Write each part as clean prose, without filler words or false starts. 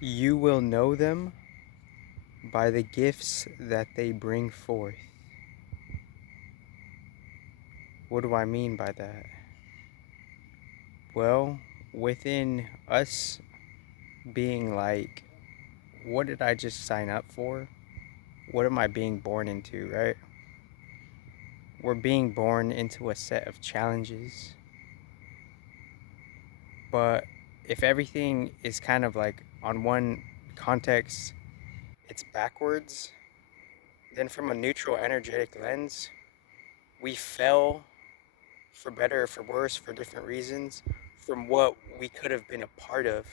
You will know them by the gifts that they bring forth. What do I mean by that? Well, within us being like, what did I just sign up for? What am I being born into, right? We're being born into a set of challenges. But if everything is kind of like on one context, it's backwards, then from a neutral energetic lens, we fell for better or for worse for different reasons from what we could have been a part of.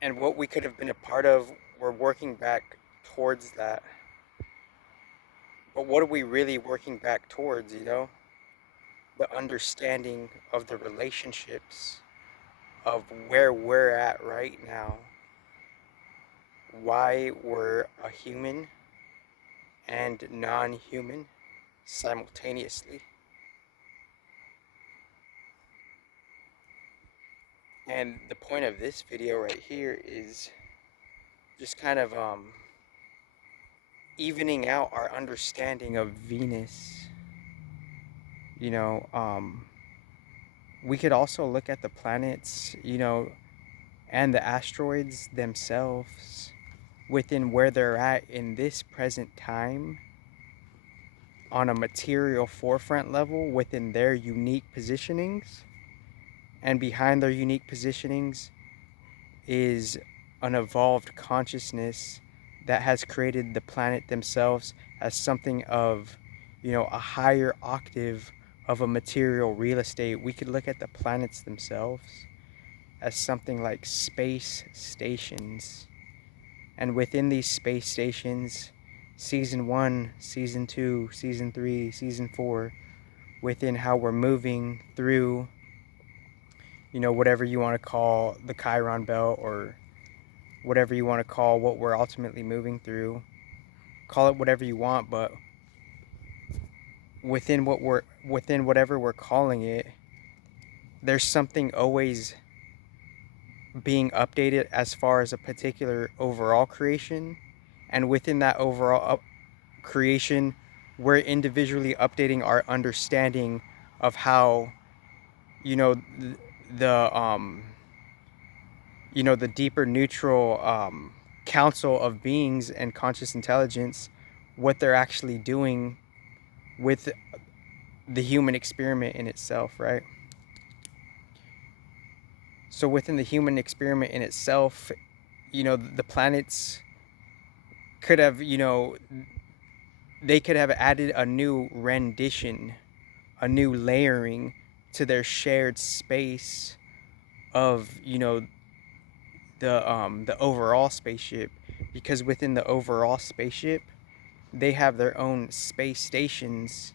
And what we could have been a part of, we're working back towards that. But what are we really working back towards, you know? The understanding of the relationships of where we're at right now, why we're a human and non-human simultaneously. And the point of this video right here is just kind of evening out our understanding of Venus. You know, we could also look at the planets, you know, and the asteroids themselves within where they're at in this present time on a material forefront level within their unique positionings. And behind their unique positionings is an evolved consciousness that has created the planet themselves as something of, you know, a higher octave of a material real estate. We could look at the planets themselves as something like space stations. And within these space stations, season 1, season 2, season 3, season 4, within how we're moving through, you know, whatever you want to call the Chiron belt or whatever you want to call what we're ultimately moving through. Call it whatever you want, but within whatever we're calling it, there's something always being updated as far as a particular overall creation, and within that overall creation, we're individually updating our understanding of how, you know, the you know, the deeper neutral council of beings and conscious intelligence, what they're actually doing with the human experiment in itself, right? So within the human experiment in itself, you know, the planets could have, you know, they could have added a new rendition, a new layering to their shared space of, you know, the overall spaceship, because within the overall spaceship they have their own space stations,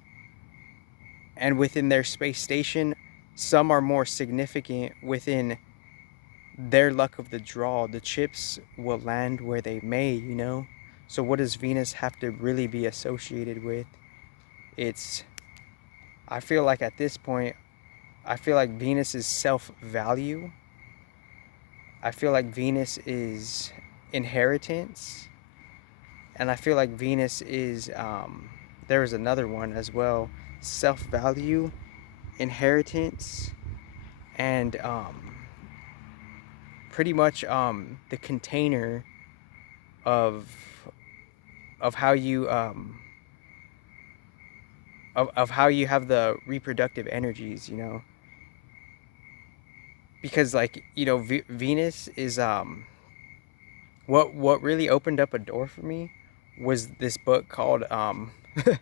and within their space station some are more significant within their luck of the draw. The chips will land where they may, you know. So what does Venus have to really be associated with? It's, I feel like at this point, I feel like Venus is self-value. I feel like Venus is inheritance. And I feel like Venus is, there is another one as well, self-value, inheritance, and pretty much the container of how you of how you have the reproductive energies, you know. Because like, you know, Venus is what really opened up a door for me was this book called the,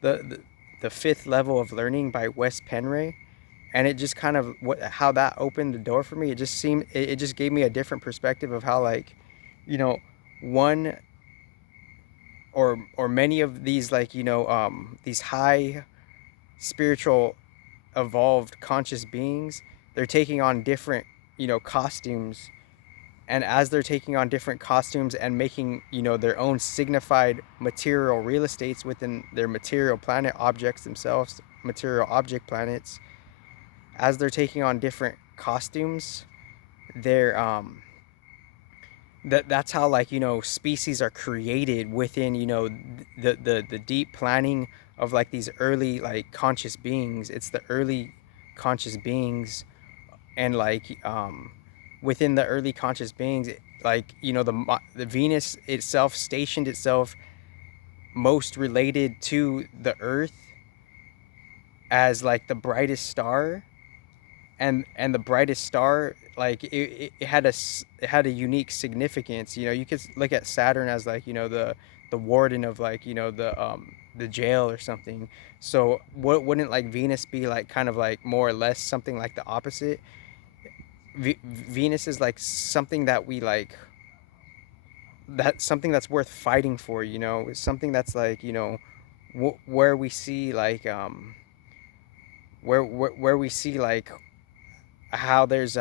the the Fifth Level of Learning by Wes Penre. And it just kind of, what, how that opened the door for me, it just seemed, it just gave me a different perspective of how, like, you know, one or many of these, like, you know, these high spiritual evolved conscious beings, they're taking on different, you know, costumes. And as they're taking on different costumes and making, you know, their own signified material real estates within their material planet objects themselves, material object planets, as they're taking on different costumes, they're that's how, like, species are created within, the deep planning of, like, these early, like, conscious beings. It's the early conscious beings, and, like, within the early conscious beings, like, the Venus itself stationed itself most related to the Earth as, like, the brightest star, and the brightest star, like, it had a unique significance. You could look at Saturn as, like, the warden of, like, the jail or something. So what wouldn't, like, Venus be, like, kind of like more or less something like the opposite? Venus is like something that we like, that something that's worth fighting for. It's something that's like, where we see, like, where we see, like, how there's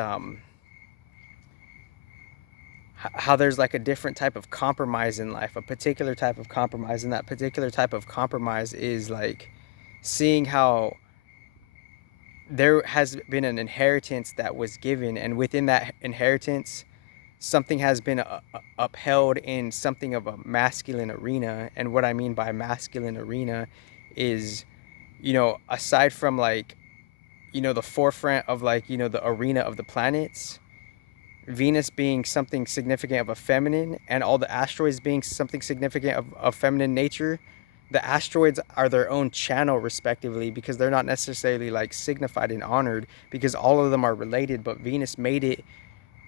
how there's, like, a different type of compromise in life, a particular type of compromise, and that particular type of compromise is, like, seeing how there has been an inheritance that was given, and within that inheritance, something has been upheld in something of a masculine arena. And what I mean by masculine arena is, aside from, like, the forefront of, like, the arena of the planets, Venus being something significant of a feminine, and all the asteroids being something significant of feminine nature. The asteroids are their own channel, respectively, because they're not necessarily, like, signified and honored, because all of them are related. But Venus made it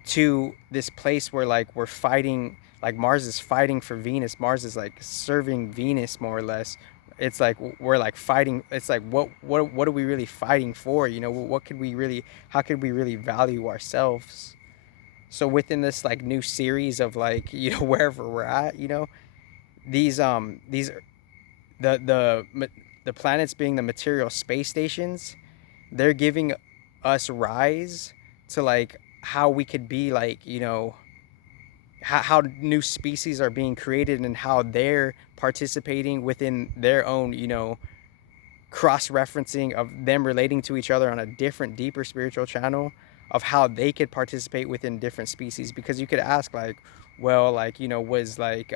to this place where, like, we're fighting, like, Mars is fighting for Venus. Mars is, like, serving Venus, more or less. It's like we're, like, fighting. It's like, what are we really fighting for? What could we really, how could we really value ourselves? So within this, like, new series of, like, wherever we're at, these the planets being the material space stations, they're giving us rise to, like, how we could be, like, how new species are being created, and how they're participating within their own, cross-referencing of them relating to each other on a different, deeper spiritual channel, of how they could participate within different species. Because you could ask, like, well, like, was, like,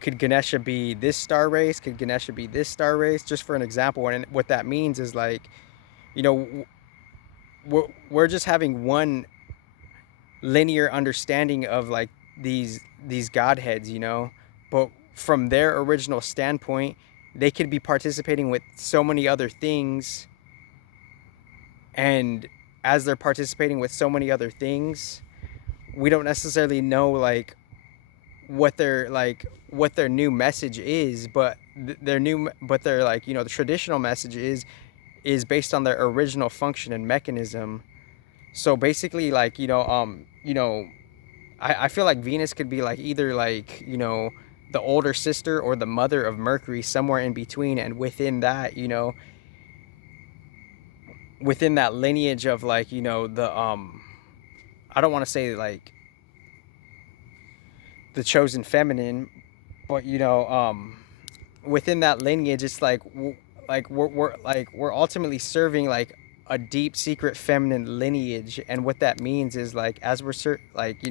could Ganesha be this star race? Could Ganesha be this star race? Just for an example. And what that means is, like, you know we're just having one linear understanding of, like, these godheads, but from their original standpoint, they could be participating with so many other things. And as they're participating with so many other things, we don't necessarily know, like, what their new message is. But their, like, the traditional message is based on their original function and mechanism. So basically, like, I feel like Venus could be, like, either, like, the older sister or the mother of Mercury, somewhere in between. And within that lineage of, like, the I don't want to say, like, the chosen feminine, but, within that lineage, it's like, we're ultimately serving, like, a deep secret feminine lineage. And what that means is, like, as like,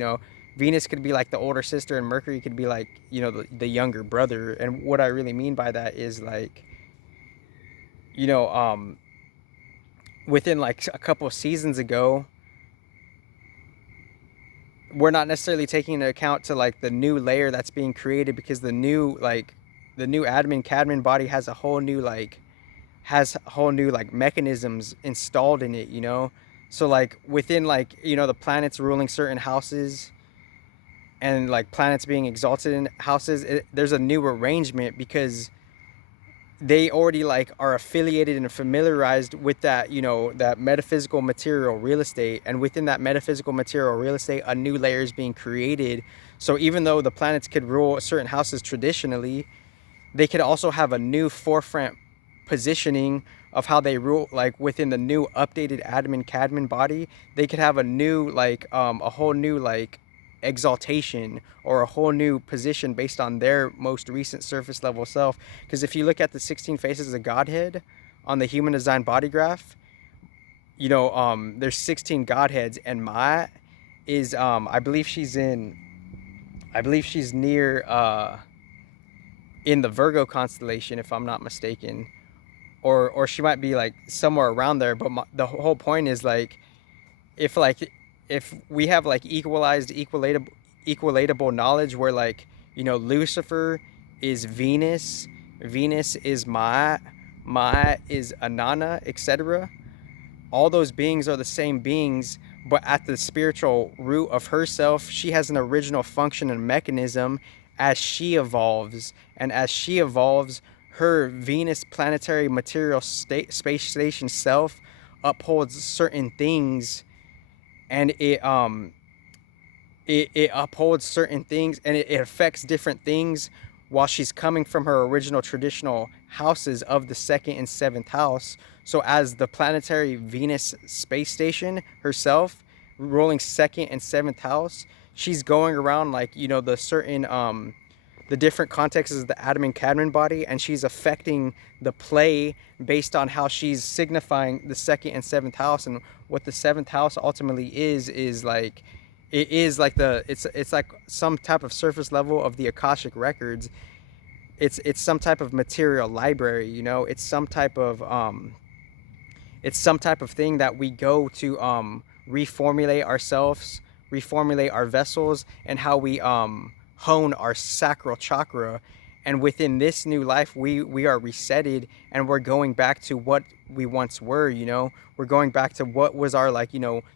Venus could be, like, the older sister, and Mercury could be, like, the younger brother. And what I really mean by that is, like, you know within, like, a couple of seasons ago, we're not necessarily taking into account to, like, the new layer that's being created, because the new admin cadmin body has a whole new, like, mechanisms installed in it. So, like, within, like, the planets ruling certain houses, and, like, planets being exalted in houses, there's a new arrangement, because they already, like, are affiliated and familiarized with that, that metaphysical material real estate. And within that metaphysical material real estate, a new layer is being created. So even though the planets could rule certain houses traditionally, they could also have a new forefront positioning of how they rule, like, within the new updated admin cadmin body. They could have a new, like, a whole new, like, exaltation, or a whole new position based on their most recent surface level self. Because if you look at the 16 faces of Godhead on the human design body graph, there's 16 godheads, and Ma is I believe she's near in the Virgo constellation, if I'm not mistaken, or she might be like somewhere around there. But the whole point is like, if like if we have like equilatable knowledge, where like, Lucifer is Venus, Venus is Ma'at, Ma'at is Inanna, etc. All those beings are the same beings, but at the spiritual root of herself, she has an original function and mechanism. As she evolves, and as she evolves, her Venus planetary material space station self upholds certain things, and it upholds certain things, and it affects different things while she's coming from her original traditional houses of the second and seventh house. So as the planetary Venus space station herself, ruling second and seventh house, she's going around like, the different contexts of the Adam and Cadman body, and she's affecting the play based on how she's signifying the second and seventh house. And what the seventh house ultimately is like, it is like it's like some type of surface level of the Akashic records. It's some type of material library, it's some type of thing that we go to reformulate ourselves, reformulate our vessels, and how we hone our sacral chakra. And within this new life, we are resetted, and we're going back to what we once were. We're going back to what was our, like,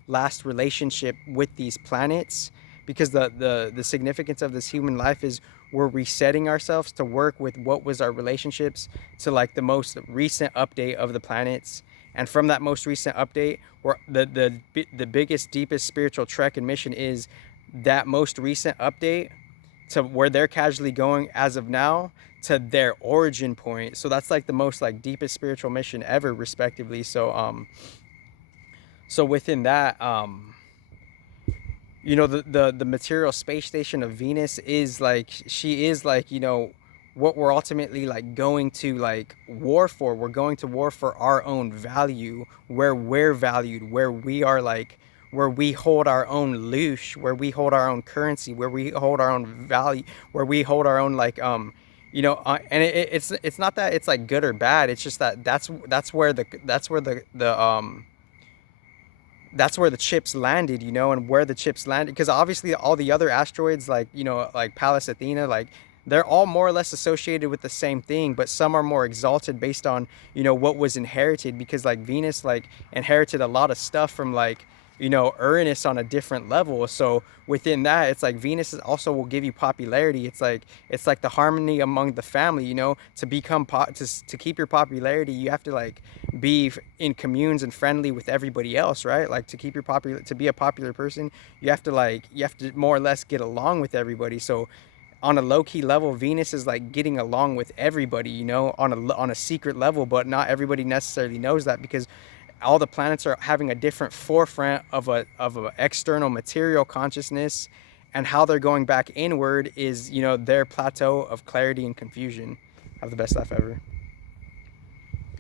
last relationship with these planets, because the significance of this human life is we're resetting ourselves to work with what was our relationships to like the most recent update of the planets. And from that most recent update, where the biggest, deepest spiritual trek and mission is that most recent update to where they're casually going as of now to their origin point. So that's like the most like deepest spiritual mission ever, respectively. So within that, the material space station of Venus is like, she is like, what we're ultimately like going to like war for. We're going to war for our own value, where we're valued, where we are like, where we hold our own loosh, where we hold our own currency, where we hold our own value, where we hold our own like and it's not that it's like good or bad. It's just that that's where the chips landed, and where the chips landed. Because obviously all the other asteroids, like, like Pallas Athena, like, they're all more or less associated with the same thing, but some are more exalted based on, what was inherited. Because like Venus, like, inherited a lot of stuff from like, Uranus on a different level. So within that, it's like Venus is also will give you popularity. It's like the harmony among the family. To become to keep your popularity, you have to like be in communes and friendly with everybody else, right? Like, to be a popular person, you have to more or less get along with everybody. So on a low-key level, Venus is like getting along with everybody, on a secret level, but not everybody necessarily knows that, because all the planets are having a different forefront of a external material consciousness, and how they're going back inward is, their plateau of clarity and confusion. Have the best life ever.